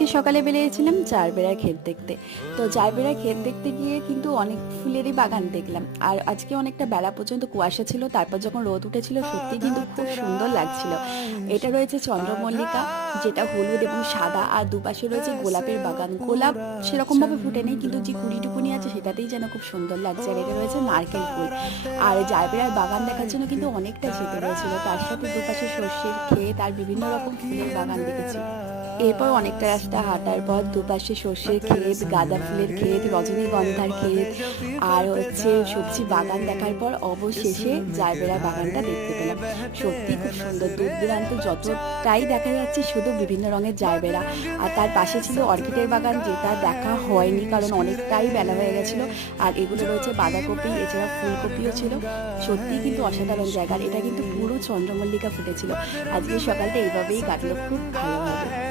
আজকে সকালে বেরিয়েছিলাম চারবেড়ার ক্ষেত দেখতে। তো চারবেড়ার ক্ষেত দেখতে গিয়ে কিন্তু অনেক ফুলেরই বাগান দেখলাম। আর আজকে অনেকটা বেলা পর্যন্ত কুয়াশা ছিল, তারপর যখন রোদ উঠেছিল সত্যি কিন্তু খুব সুন্দর লাগছিল। এটা রয়েছে চন্দ্রমল্লিকা, যেটা হলুদ এবং সাদা, আর দুপাশে রয়েছে গোলাপের বাগান। গোলাপ সেরকমভাবে ফুটে নেই, কিন্তু যে কুড়িটুকুনি আছে সেটাতেই যেন খুব সুন্দর লাগছে। আর এটা রয়েছে নারকেল ফুল। আর জারবেরার বাগান দেখার জন্য কিন্তু অনেকটা যেতে হয়েছিল, তার সাথে দুপাশে সর্ষের ক্ষেত আর বিভিন্ন রকম ফুলের বাগান দেখেছি। এরপর অনেকটা রাস্তা হাঁটার পর দুপাশে সর্ষের ক্ষেত, গাঁদা ফুলের ক্ষেত, রজনীগন্ধার ক্ষেত আর সবজি বাগান দেখার পর অবশেষে জারবেরা বাগানটা দেখতে পেলাম। সত্যি খুব সুন্দর, দূর দূরান্ত যতটাই দেখা যাচ্ছে শুধু বিভিন্ন রঙের জারবেরা। আর তার পাশে ছিল অর্কিডের বাগান, যেটা দেখা হয়নি কারণ অনেকটাই বেলা হয়ে গেছিলো। আর এগুলো রয়েছে বাঁধাকপি, এছাড়া ফুলকপিও ছিল। সত্যি কিন্তু অসাধারণ জায়গা। এটা কিন্তু পুরো চন্দ্রমল্লিকা ফুটেছিল। আজকে সকালটা এইভাবেই কাটলো খুব ভালোভাবে।